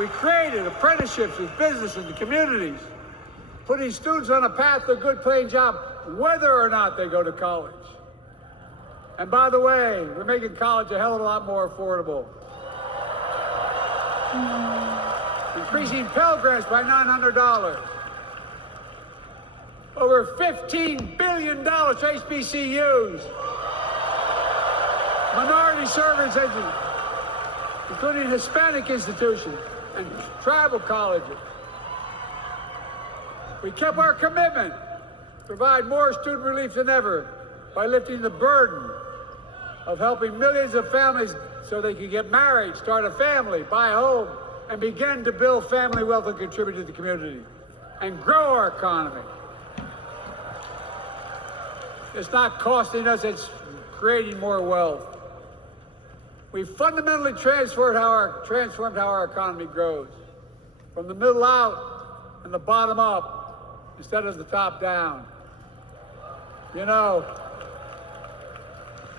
We created apprenticeships with business and the communities, putting students on a path to a good paying job, whether or not they go to college. And by the way, we're making college a hell of a lot more affordable. Increasing Pell Grants by $900. Over $15 billion to HBCUs. Minority service institutions, including Hispanic institutions and tribal colleges. We kept our commitment to provide more student relief than ever by lifting the burden of helping millions of families so they could get married, start a family, buy a home, and begin to build family wealth and contribute to the community and grow our economy. It's not costing us, it's creating more wealth. We fundamentally transformed how our economy grows, from the middle out and the bottom up, instead of the top down. You know,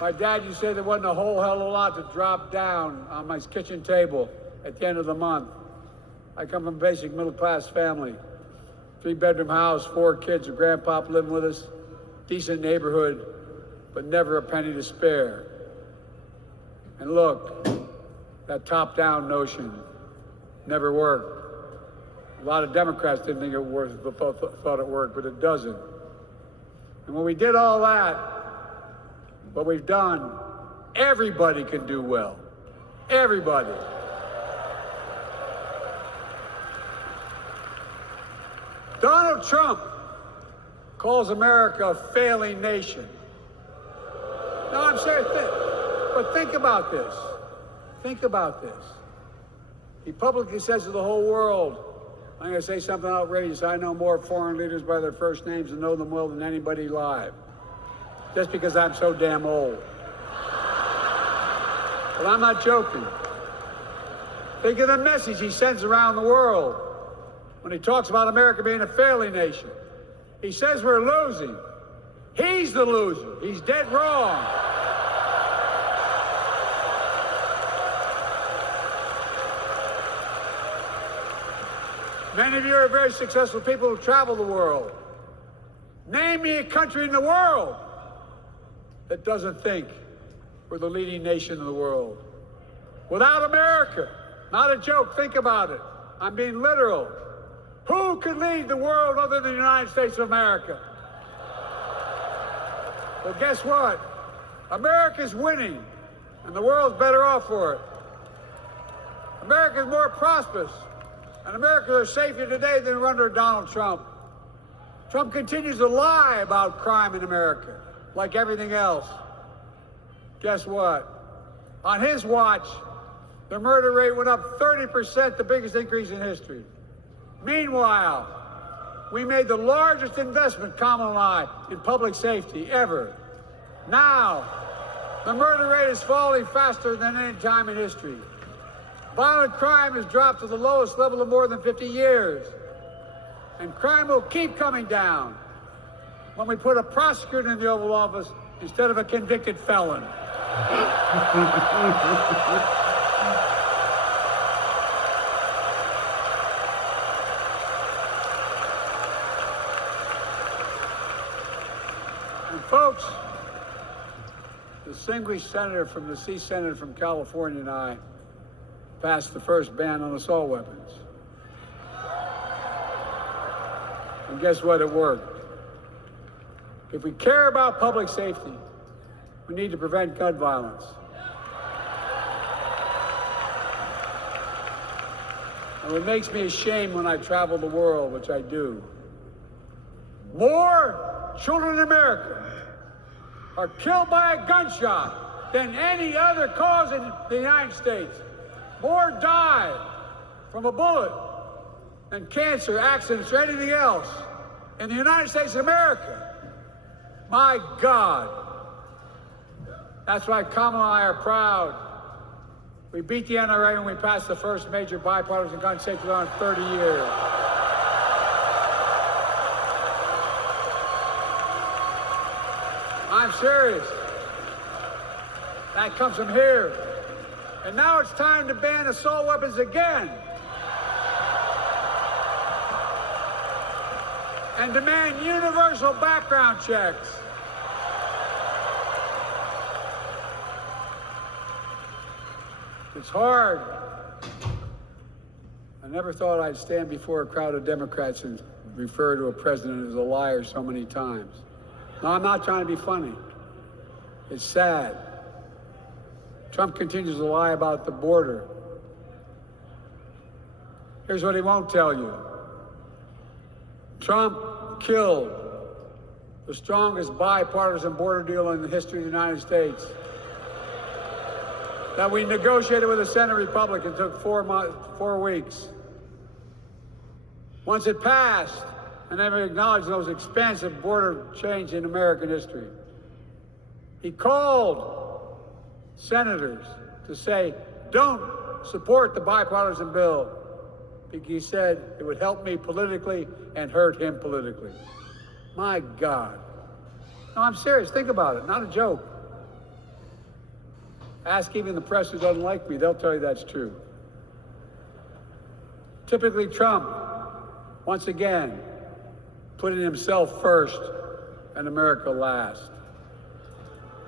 my dad used to say there wasn't a whole hell of a lot to drop down on my kitchen table at the end of the month. I come from a basic middle-class family, 3-bedroom house, 4 kids, a grandpop living with us, decent neighborhood, but never a penny to spare. And look, that top-down notion never worked. A lot of Democrats didn't think it worked, thought it worked, but it doesn't. And when we did all that, what we've done, everybody can do well. Everybody. Donald Trump calls America a failing nation. No, I'm serious. But think about this. Think about this. He publicly says to the whole world, I'm going to say something outrageous. I know more foreign leaders by their first names and know them well than anybody alive. Just because I'm so damn old. But I'm not joking. Think of the message he sends around the world when he talks about America being a failing nation. He says we're losing. He's the loser. He's dead wrong. Many of you are very successful people who travel the world. Name me a country in the world that doesn't think we're the leading nation in the world. Without America, not a joke, think about it. I'm being literal. Who could lead the world other than the United States of America? Well, guess what? America's winning, and the world's better off for it. America's more prosperous, and Americans are safer today than we're under Donald Trump. Trump continues to lie about crime in America, like everything else. Guess what? On his watch, the murder rate went up 30%, the biggest increase in history. Meanwhile, we made the largest investment, Kamala and I, in public safety ever. Now, the murder rate is falling faster than any time in history. Violent crime has dropped to the lowest level of more than 50 years. And crime will keep coming down when we put a prosecutor in the Oval Office instead of a convicted felon. And folks, the distinguished senator from the C Senate from California and I passed the first ban on assault weapons. And guess what? It worked. If we care about public safety, we need to prevent gun violence. And it makes me ashamed when I travel the world, which I do. More children in America are killed by a gunshot than any other cause in the United States. More die from a bullet than cancer, accidents, or anything else in the United States of America. My God. That's why Kamala and I are proud. We beat the NRA when we passed the first major bipartisan gun safety law in 30 years. I'm serious. That comes from here. And now it's time to ban assault weapons again. and demand universal background checks. It's hard. I never thought I'd stand before a crowd of Democrats and refer to a president as a liar so many times. No, I'm not trying to be funny. It's sad. Trump continues to lie about the border. Here's what he won't tell you. Trump killed the strongest bipartisan border deal in the history of the United States that we negotiated with the Senate Republicans. It took 4 weeks. Once it passed, and they acknowledged the most expansive border change in American history, he called senators to say, don't support the bipartisan bill, because he said it would help me politically and hurt him politically. My God. No, I'm serious. Think about it. Not a joke. Ask even the press who doesn't like me. They'll tell you that's true. Typically, Trump, once again, putting himself first and America last.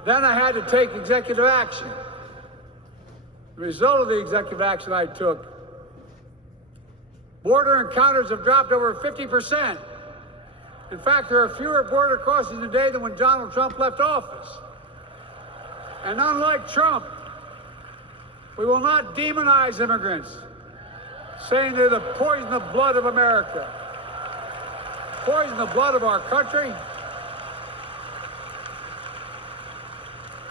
Then I had to take executive action. The result of the executive action I took, border encounters have dropped over 50%. In fact, there are fewer border crossings today than when Donald Trump left office. And unlike Trump, we will not demonize immigrants, saying they're the poison of blood of America, poison the blood of our country.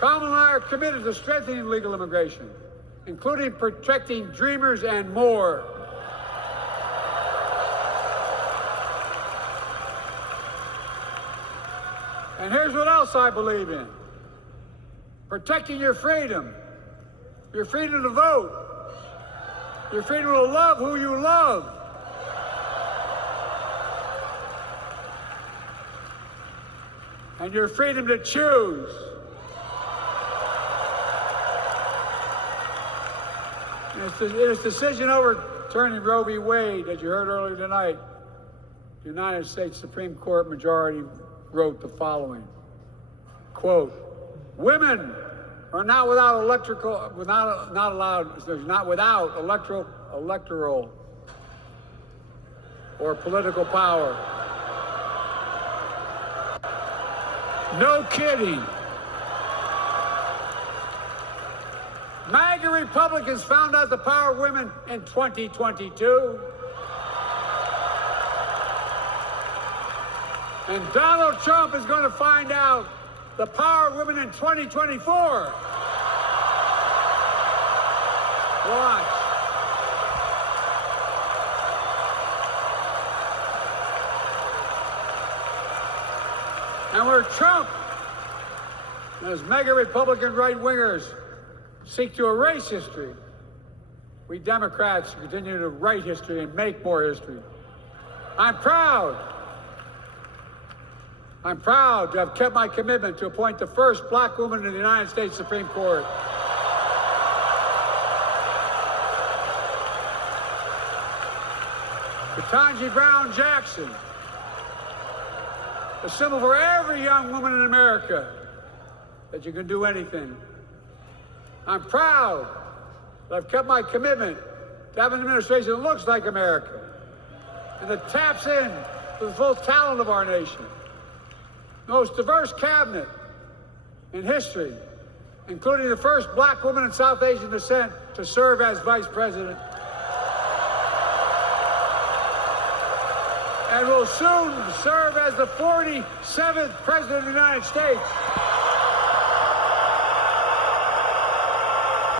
Kamala and I are committed to strengthening legal immigration, including protecting dreamers and more. And here's what else I believe in. Protecting your freedom to vote, your freedom to love who you love. And your freedom to choose. In its decision overturning Roe v. Wade, as you heard earlier tonight, the United States Supreme Court majority wrote the following, quote, women are not without electoral or political power. No kidding. MAGA Republicans found out the power of women in 2022. And Donald Trump is going to find out the power of women in 2024. Watch. And where Trump and his mega Republican right-wingers seek to erase history, we Democrats continue to write history and make more history. I'm proud to have kept my commitment to appoint the first black woman in the United States Supreme Court. Ketanji Brown Jackson, a symbol for every young woman in America that you can do anything. I'm proud that I've kept my commitment to have an administration that looks like America and that taps in to the full talent of our nation. The most diverse cabinet in history, including the first black woman in South Asian descent to serve as vice president. And will soon serve as the 47th president of the United States.